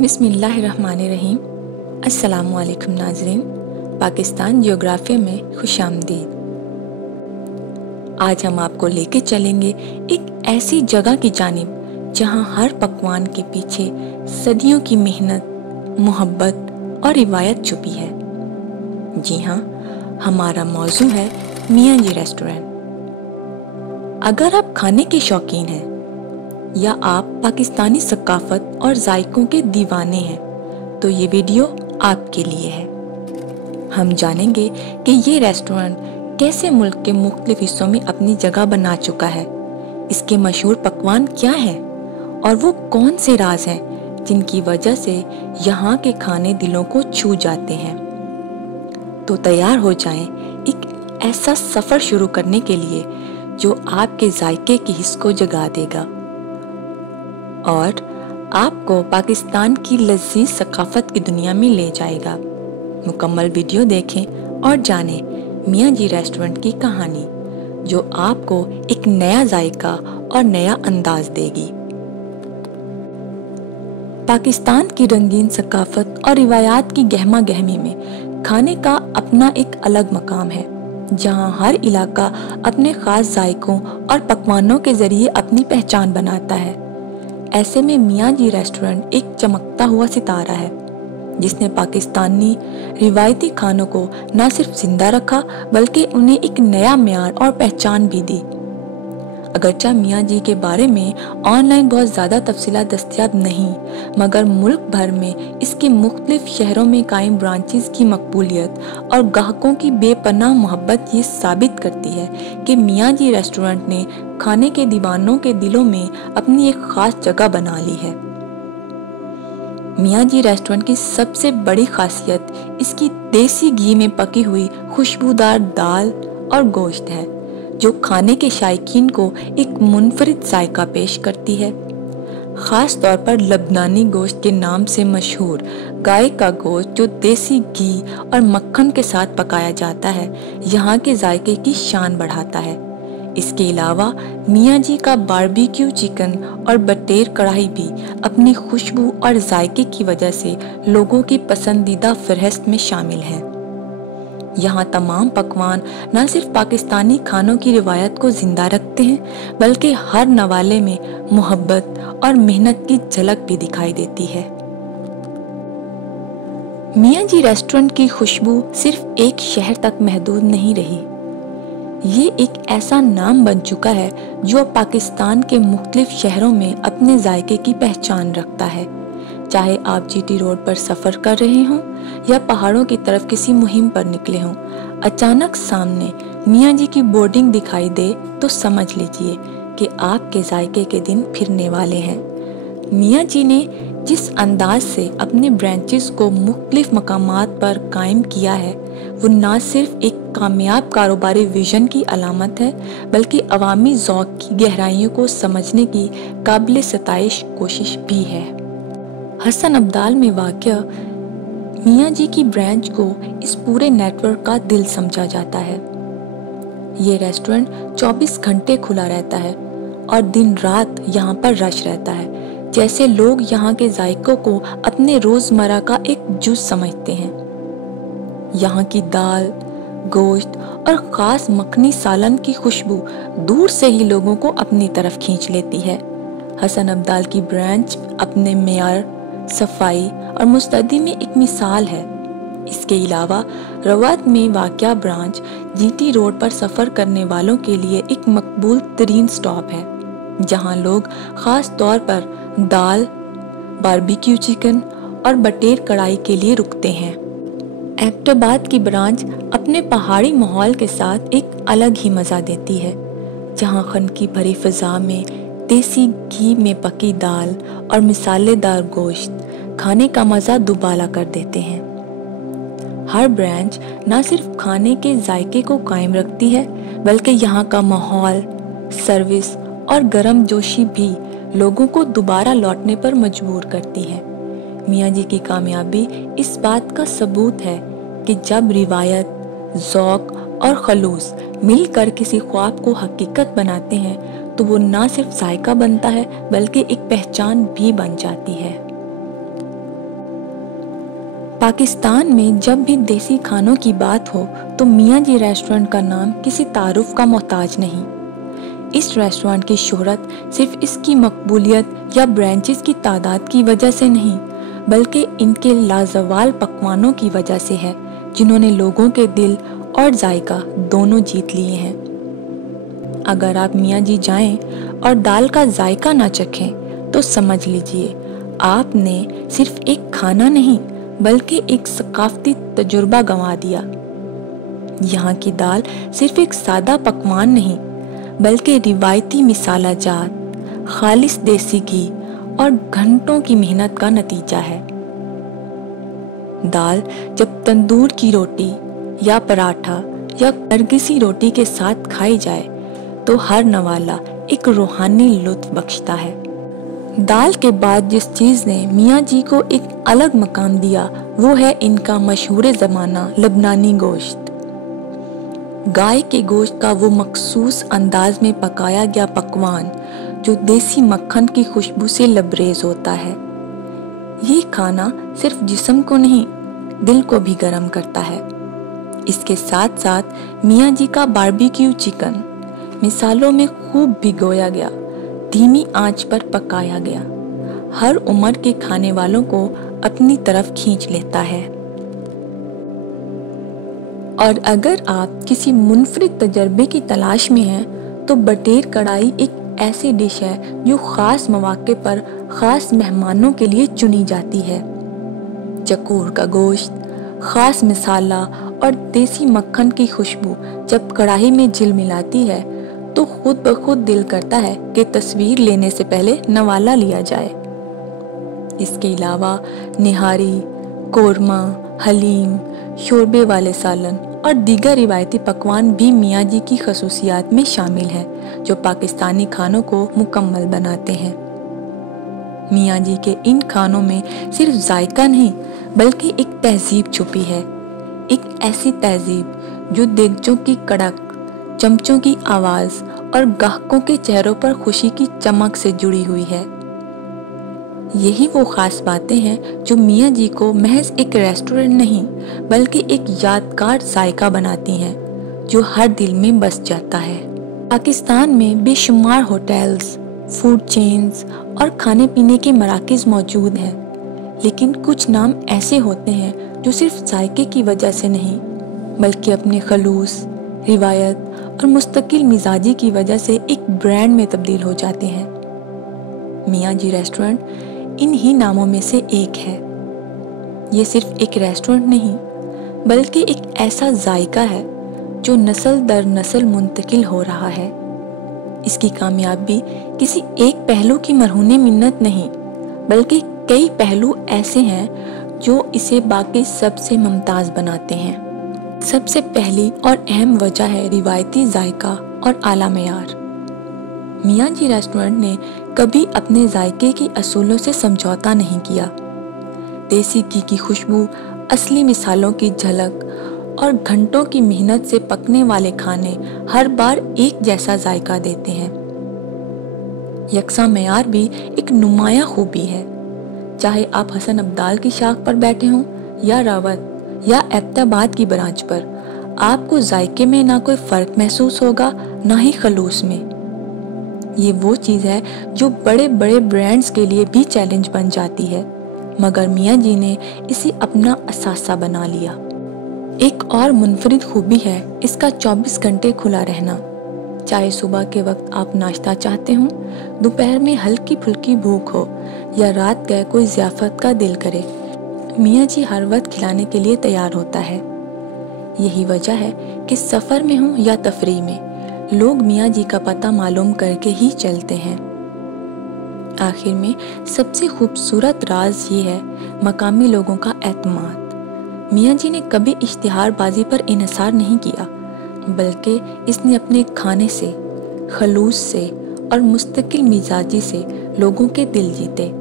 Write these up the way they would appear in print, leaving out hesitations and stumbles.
بسم اللہ الرحمن الرحیم۔ السلام علیکم ناظرین، پاکستان جغرافیہ میں خوش آمدید۔ آج ہم آپ کو لے کے چلیں گے ایک ایسی جگہ کی جانب جہاں ہر پکوان کے پیچھے صدیوں کی محنت، محبت اور روایت چھپی ہے۔ جی ہاں، ہمارا موضوع ہے میاں جی ریسٹورنٹ۔ اگر آپ کھانے کے شوقین ہیں یا آپ پاکستانی ثقافت اور ذائقوں کے دیوانے ہیں تو یہ ویڈیو آپ کے لیے ہے۔ ہم جانیں گے کہ یہ ریسٹورنٹ کیسے ملک کے مختلف حصوں میں اپنی جگہ بنا چکا ہے، اس کے مشہور پکوان کیا ہیں اور وہ کون سے راز ہیں جن کی وجہ سے یہاں کے کھانے دلوں کو چھو جاتے ہیں۔ تو تیار ہو جائیں ایک ایسا سفر شروع کرنے کے لیے جو آپ کے ذائقے کی حس کو جگا دے گا اور آپ کو پاکستان کی لذیذ ثقافت کی دنیا میں لے جائے گا۔ مکمل ویڈیو دیکھیں اور جانیں میاں جی ریسٹورنٹ کی کہانی، جو آپ کو ایک نیا ذائقہ اور نیا انداز دے گی۔ پاکستان کی رنگین ثقافت اور روایات کی گہما گہمی میں کھانے کا اپنا ایک الگ مقام ہے، جہاں ہر علاقہ اپنے خاص ذائقوں اور پکوانوں کے ذریعے اپنی پہچان بناتا ہے۔ ایسے میں میاں جی ریسٹورنٹ ایک چمکتا ہوا ستارہ ہے جس نے پاکستانی روایتی کھانوں کو نہ صرف زندہ رکھا بلکہ انہیں ایک نیا معیار اور پہچان بھی دی۔ اگرچہ میاں جی کے بارے میں آن لائن بہت زیادہ تفصیلات دستیاب نہیں، مگر ملک بھر میں اس کے مختلف شہروں میں قائم برانچز کی مقبولیت اور گاہکوں کی بے پناہ محبت یہ ثابت کرتی ہے کہ میاں جی ریسٹورنٹ نے کھانے کے دیوانوں کے دلوں میں اپنی ایک خاص جگہ بنا لی ہے۔ میاں جی ریسٹورنٹ کی سب سے بڑی خاصیت اس کی دیسی گھی میں پکی ہوئی خوشبودار دال اور گوشت ہے، جو کھانے کے شائقین کو ایک منفرد ذائقہ پیش کرتی ہے۔ خاص طور پر لبنانی گوشت کے نام سے مشہور گائے کا گوشت جو دیسی گھی اور مکھن کے ساتھ پکایا جاتا ہے، یہاں کے ذائقے کی شان بڑھاتا ہے۔ اس کے علاوہ میاں جی کا باربیکیو چکن اور بٹیر کڑھائی بھی اپنی خوشبو اور ذائقے کی وجہ سے لوگوں کی پسندیدہ فہرست میں شامل ہیں۔ یہاں تمام پکوان نہ صرف پاکستانی کھانوں کی روایت کو زندہ رکھتے ہیں بلکہ ہر نوالے میں محبت اور محنت کی جھلک بھی دکھائی دیتی ہے۔ میاں جی ریسٹورنٹ کی خوشبو صرف ایک شہر تک محدود نہیں رہی، یہ ایک ایسا نام بن چکا ہے جو پاکستان کے مختلف شہروں میں اپنے ذائقے کی پہچان رکھتا ہے۔ چاہے آپ جی ٹی روڈ پر سفر کر رہے ہوں یا پہاڑوں کی طرف کسی مہم پر نکلے ہوں، اچانک سامنے میاں جی کی بورڈنگ دکھائی دے تو سمجھ لیجئے کہ آپ کے ذائقے کے دن پھرنے والے ہیں۔ میاں جی نے جس انداز سے اپنے برانچز کو مختلف مقامات پر قائم کیا ہے، وہ نہ صرف ایک کامیاب کاروباری ویژن کی علامت ہے بلکہ عوامی ذوق کی گہرائیوں کو سمجھنے کی قابل ستائش کوشش بھی ہے۔ حسن ابدال میں واقع میاں جی کی برانچ کو اس پورے نیٹ ورک کا دل سمجھا جاتا ہے۔ یہ ریسٹورنٹ 24 گھنٹے کھلا رہتا ہے اور دن رات یہاں پر رش رہتا ہے، جیسے لوگ یہاں کے ذائقوں کو اپنے روزمرہ کا ایک جز سمجھتے ہیں۔ یہاں کی دال، گوشت اور خاص مکھنی سالن کی خوشبو دور سے ہی لوگوں کو اپنی طرف کھینچ لیتی ہے۔ حسن ابدال کی برانچ اپنے معیار، صفائی اور مستعدی میں ایک مثال ہے۔ اس کے علاوہ روات میں واقع برانچ جی ٹی روڈ پر سفر کرنے والوں کے لیے ایک مقبول ترین سٹاپ ہے، جہاں لوگ خاص طور پر دال، باربیکیو چکن اور بٹیر کڑھائی کے لیے رکتے ہیں۔ ایبٹ آباد کی برانچ اپنے پہاڑی ماحول کے ساتھ ایک الگ ہی مزہ دیتی ہے، جہاں خنکی بھری فضا میں دیسی گھی میں پکی دال اور مسالے دار گوشت کھانے کا مزہ دوبالا کر دیتے ہیں۔ ہر برانچ نہ صرف کھانے کے ذائقے کو قائم رکھتی ہے بلکہ یہاں کا ماحول، سروس اور گرم جوشی بھی لوگوں کو دوبارہ لوٹنے پر مجبور کرتی ہے۔ میاں جی کی کامیابی اس بات کا ثبوت ہے کہ جب روایت، ذوق اور خلوص مل کر کسی خواب کو حقیقت بناتے ہیں تو وہ نہ صرف ذائقہ بنتا ہے بلکہ ایک پہچان بھی بن جاتی ہے۔ پاکستان میں جب بھی دیسی کھانوں کی بات ہو تو میاں جی ریسٹورنٹ کا نام کسی تعارف کا محتاج نہیں۔ اس ریسٹورنٹ کی شہرت صرف اس کی مقبولیت یا برانچز کی تعداد کی وجہ سے نہیں، بلکہ ان کے لازوال پکوانوں کی وجہ سے ہے، جنہوں نے لوگوں کے دل اور ذائقہ دونوں جیت لیے ہیں۔ اگر آپ میاں جی جائیں اور دال کا ذائقہ نہ چکھیں تو سمجھ لیجئے آپ نے صرف ایک کھانا نہیں بلکہ ایک ثقافتی تجربہ گنوا دیا۔ یہاں کی دال صرف ایک سادہ پکوان نہیں بلکہ روایتی مصالحہ جات، خالص دیسی گھی اور گھنٹوں کی محنت کا نتیجہ ہے۔ دال جب تندور کی روٹی یا پراٹھا یا نرگسی روٹی کے ساتھ کھائی جائے تو ہر نوالا ایک روحانی لطف بخشتا ہے۔ دال کے بعد جس چیز نے میاں جی کو ایک الگ مقام دیا وہ ہے ان کا مشہور زمانہ لبنانی گوشت۔ گائے کے گوشت کا وہ مخصوص انداز میں پکایا گیا پکوان جو دیسی مکھن کی خوشبو سے لبریز ہوتا ہے۔ یہ کھانا صرف جسم کو نہیں دل کو بھی گرم کرتا ہے۔ اس کے ساتھ ساتھ میاں جی کا باربیکیو چکن مثالوں میں خوب بھگویا گیا، دھیمی آنچ پر پکایا گیا، ہر عمر کے کھانے والوں کو اپنی طرف کھینچ لیتا ہے۔ اور اگر آپ کسی منفرد تجربے کی تلاش میں ہیں تو بٹیر کڑھائی ایک ایسی ڈش ہے جو خاص مواقع پر خاص مہمانوں کے لیے چنی جاتی ہے۔ چکور کا گوشت، خاص مسالہ اور دیسی مکھن کی خوشبو جب کڑھائی میں جل ملاتی ہے تو خود بخود دل کرتا ہے کہ تصویر لینے سے پہلے نوالا لیا جائے۔ اس کے علاوہ نہاری، قورمہ، حلیم، شوربے والے سالن اور دیگر روایتی پکوان بھی میاں جی کی خصوصیات میں شامل ہیں جو پاکستانی کھانوں کو مکمل بناتے ہیں۔ میاں جی کے ان کھانوں میں صرف ذائقہ نہیں بلکہ ایک تہذیب چھپی ہے، ایک ایسی تہذیب جو دیگچوں کی کڑک، چمچوں کی آواز اور گاہکوں کے چہروں پر خوشی کی چمک سے جڑی ہوئی ہے۔ یہی وہ خاص باتیں ہیں جو میاں جی کو محض ایک ریسٹورنٹ نہیں بلکہ ایک یادگار ذائقہ بناتی ہیں جو ہر دل میں بس جاتا ہے۔ پاکستان میں بے شمار ہوٹلز، فوڈ چینز اور کھانے پینے کے مراکز موجود ہیں، لیکن کچھ نام ایسے ہوتے ہیں جو صرف ذائقے کی وجہ سے نہیں بلکہ اپنے خلوص، روایت اور مستقل مزاجی کی وجہ سے ایک برانڈ میں تبدیل ہو جاتے ہیں۔ میاں جی ریسٹورنٹ انہی ناموں میں سے ایک ہے۔ یہ صرف ایک ریسٹورنٹ نہیں بلکہ ایک ایسا ذائقہ ہے جو نسل در نسل منتقل ہو رہا ہے۔ اس کی کامیابی کسی ایک پہلو کی مرہون منت نہیں بلکہ کئی پہلو ایسے ہیں جو اسے باقی سب سے ممتاز بناتے ہیں۔ سب سے پہلی اور اہم وجہ ہے روایتی ذائقہ اور اعلیٰ معیار۔ میاں جی ریسٹورنٹ نے کبھی اپنے ذائقے کی اصولوں سے سمجھوتا نہیں کیا۔ دیسی گھی کی خوشبو، اصلی مصالحوں کی جھلک اور گھنٹوں کی محنت سے پکنے والے کھانے ہر بار ایک جیسا ذائقہ دیتے ہیں۔ یکساں معیار بھی ایک نمایاں خوبی ہے۔ چاہے آپ حسن عبدال کی شاخ پر بیٹھے ہوں یا راوت یا ایبٹآباد کی برانچ پر، آپ کو ذائقے میں نہ کوئی فرق محسوس ہوگا نہ ہی خلوص میں۔ یہ وہ چیز ہے جو بڑے بڑے برانڈز کے لیے بھی چیلنج بن جاتی ہے، مگر میاں جی نے اسے اپنا اثاثہ بنا لیا۔ ایک اور منفرد خوبی ہے اس کا 24 گھنٹے کھلا رہنا۔ چاہے صبح کے وقت آپ ناشتہ چاہتے ہوں، دوپہر میں ہلکی پھلکی بھوک ہو یا رات گئے کوئی ضیافت کا دل کرے، میاں جی ہر وقت کھلانے کے لیے تیار ہوتا ہے۔ یہی وجہ ہے کہ سفر میں ہوں یا تفریح میں لوگ میاں جی کا پتہ معلوم کر کے ہی چلتے ہیں۔ آخر میں سب سے خوبصورت راز یہ ہے مقامی لوگوں کا اعتماد۔ میاں جی نے کبھی اشتہار بازی پر انحصار نہیں کیا، بلکہ اس نے اپنے کھانے سے، خلوص سے اور مستقل مزاجی سے لوگوں کے دل جیتے۔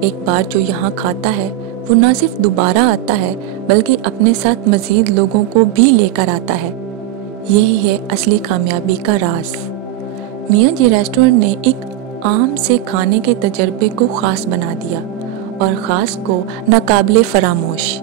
ایک بار جو یہاں کھاتا ہے وہ نہ صرف دوبارہ آتا ہے بلکہ اپنے ساتھ مزید لوگوں کو بھی لے کر آتا ہے۔ یہی ہے اصلی کامیابی کا راز۔ میاں جی ریسٹورنٹ نے ایک عام سے کھانے کے تجربے کو خاص بنا دیا اور خاص کو ناقابل فراموش۔